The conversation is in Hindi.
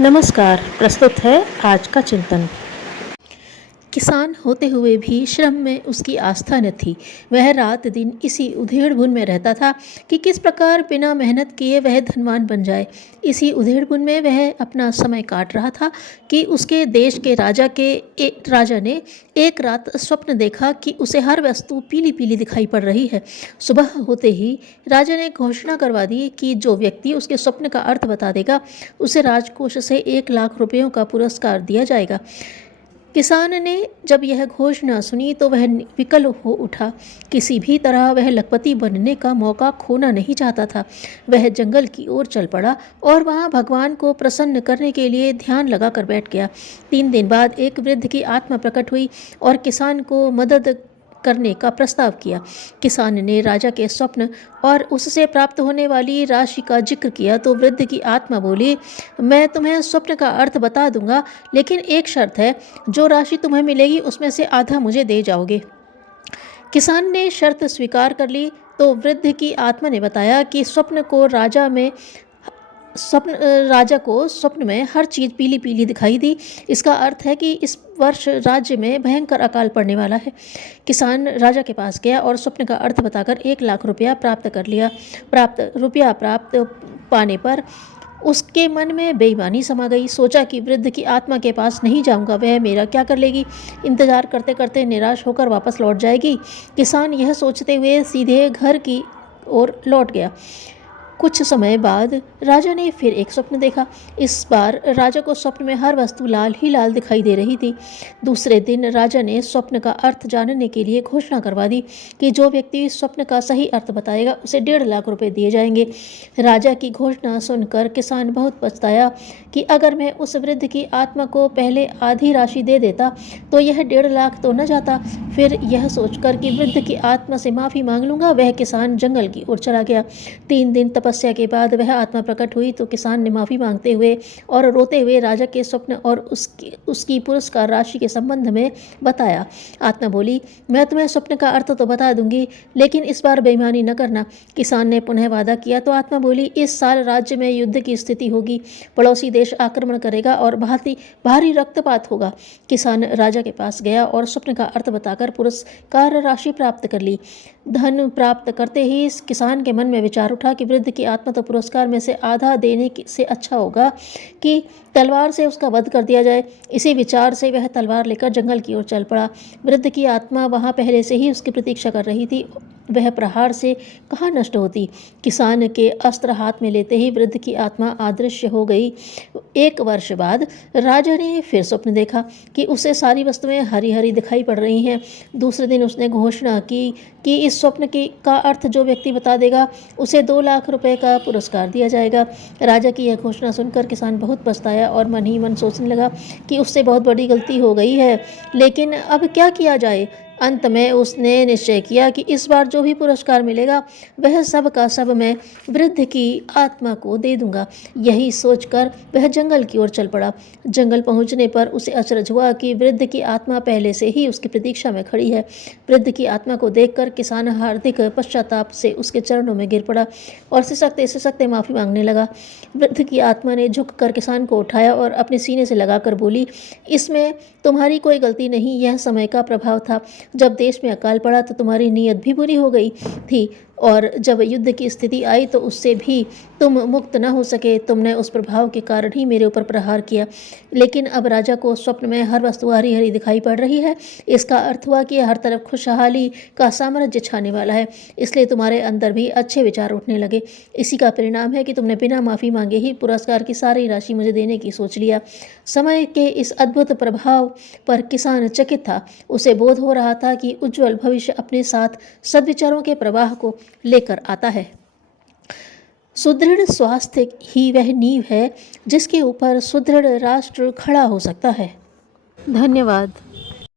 नमस्कार। प्रस्तुत है आज का चिंतन। किसान होते हुए भी श्रम में उसकी आस्था न थी। वह रात दिन इसी उधेड़-बुन में रहता था कि किस प्रकार बिना मेहनत किए वह धनवान बन जाए। इसी उधेड़-बुन में वह अपना समय काट रहा था कि उसके देश के राजा ने एक रात स्वप्न देखा कि उसे हर वस्तु पीली-पीली दिखाई पड़ रही है। सुबह होते ही राजा ने घोषणा करवा दी कि जो व्यक्ति उसके स्वप्न का अर्थ बता देगा, उसे राजकोष से 1 लाख रुपयों का पुरस्कार दिया जाएगा। किसान ने जब यह घोषणा सुनी तो वह विकल हो उठा। किसी भी तरह वह लखपति बनने का मौका खोना नहीं चाहता था। वह जंगल की ओर चल पड़ा और वहां भगवान को प्रसन्न करने के लिए ध्यान लगाकर बैठ गया। 3 दिन बाद एक वृद्ध की आत्मा प्रकट हुई और किसान को मदद करने का प्रस्ताव किया। किसान ने राजा के स्वप्न और उससे प्राप्त होने वाली राशि का जिक्र किया तो वृद्ध की आत्मा बोली, मैं तुम्हें स्वप्न का अर्थ बता दूंगा, लेकिन एक शर्त है, जो राशि तुम्हें मिलेगी उसमें से आधा मुझे दे जाओगे। किसान ने शर्त स्वीकार कर ली तो वृद्ध की आत्मा ने बताया कि राजा को स्वप्न में हर चीज़ पीली पीली दिखाई दी। इसका अर्थ है कि इस वर्ष राज्य में भयंकर अकाल पड़ने वाला है। किसान राजा के पास गया और स्वप्न का अर्थ बताकर 1 लाख रुपया प्राप्त कर लिया। प्राप्त पाने पर उसके मन में बेईमानी समा गई। सोचा कि वृद्ध की आत्मा के पास नहीं जाऊंगा, वह मेरा क्या कर लेगी। इंतजार करते करते निराश होकर वापस लौट जाएगी। किसान यह सोचते हुए सीधे घर की ओर लौट गया। कुछ समय बाद राजा ने फिर एक स्वप्न देखा। इस बार राजा को स्वप्न में हर वस्तु लाल ही लाल दिखाई दे रही थी। दूसरे दिन राजा ने स्वप्न का अर्थ जानने के लिए घोषणा करवा दी कि जो व्यक्ति स्वप्न का सही अर्थ बताएगा उसे 1.5 लाख रुपए दिए जाएंगे। राजा की घोषणा सुनकर किसान बहुत पछताया कि अगर मैं उस वृद्ध की आत्मा को पहले आधी राशि दे देता तो यह 1.5 लाख तो न जाता। फिर यह सोचकर कि वृद्ध की आत्मा से माफ़ी मांग लूँगा, वह किसान जंगल की ओर चला गया। 3 दिन तपस्या के बाद वह आत्मा प्रकट हुई तो किसान ने माफ़ी मांगते हुए और रोते हुए राजा के स्वप्न और उसकी पुरस्कार राशि के संबंध में बताया। आत्मा बोली, मैं तुम्हें स्वप्न का अर्थ तो बता दूंगी, लेकिन इस बार बेईमानी न करना। किसान ने पुनः वादा किया तो आत्मा बोली, इस साल राज्य में युद्ध की स्थिति होगी, पड़ोसी देश आक्रमण करेगा और भारी रक्तपात होगा। किसान राजा के पास गया और स्वप्न का अर्थ बताकर पुरस्कार राशि प्राप्त कर ली। धन प्राप्त करते ही किसान के मन में विचार उठा कि वृद्ध की आत्मा तो पुरस्कार में से आधा देने से अच्छा होगा कि तलवार से उसका वध कर दिया जाए। इसी विचार से वह तलवार लेकर जंगल की ओर चल पड़ा। वृद्ध की आत्मा वहां पहले से ही उसकी प्रतीक्षा कर रही थी। वह प्रहार से कहाँ नष्ट होती। किसान के अस्त्र हाथ में लेते ही वृद्ध की आत्मा अदृश्य हो गई। 1 वर्ष बाद राजा ने फिर स्वप्न देखा कि उसे सारी वस्तुएं हरी हरी दिखाई पड़ रही हैं। दूसरे दिन उसने घोषणा की कि इस स्वप्न का अर्थ जो व्यक्ति बता देगा उसे 2 लाख रुपए का पुरस्कार दिया जाएगा। राजा की यह घोषणा सुनकर किसान बहुत पछताया और मन ही मन सोचने लगा कि उससे बहुत बड़ी गलती हो गई है, लेकिन अब क्या किया जाए। अंत में उसने निश्चय किया कि इस बार जो भी पुरस्कार मिलेगा वह सब का सब मैं वृद्ध की आत्मा को दे दूंगा। यही सोचकर वह जंगल की ओर चल पड़ा। जंगल पहुंचने पर उसे अचरज हुआ कि वृद्ध की आत्मा पहले से ही उसकी प्रतीक्षा में खड़ी है। वृद्ध की आत्मा को देखकर किसान हार्दिक पश्चाताप से उसके चरणों में गिर पड़ा और सिसकते माफ़ी मांगने लगा। वृद्ध की आत्मा ने झुककर किसान को उठाया और अपने सीने से लगाकर बोली, इसमें तुम्हारी कोई गलती नहीं, यह समय का प्रभाव था। जब देश में अकाल पड़ा तो तुम्हारी नीयत भी बुरी हो गई थी और जब युद्ध की स्थिति आई तो उससे भी तुम मुक्त न हो सके। तुमने उस प्रभाव के कारण ही मेरे ऊपर प्रहार किया। लेकिन अब राजा को स्वप्न में हर वस्तु हरी हरी दिखाई पड़ रही है। इसका अर्थ हुआ कि हर तरफ खुशहाली का साम्राज्य छाने वाला है, इसलिए तुम्हारे अंदर भी अच्छे विचार उठने लगे। इसी का परिणाम है कि तुमने बिना माफ़ी मांगे ही पुरस्कार की सारी राशि मुझे देने की सोच लिया। समय के इस अद्भुत प्रभाव पर किसान चकित था। उसे बोध हो रहा था कि उज्जवल भविष्य अपने साथ सद्विचारों के प्रवाह को लेकर आता है। सुदृढ़ स्वास्थ्य ही वह नींव है जिसके ऊपर सुदृढ़ राष्ट्र खड़ा हो सकता है। धन्यवाद।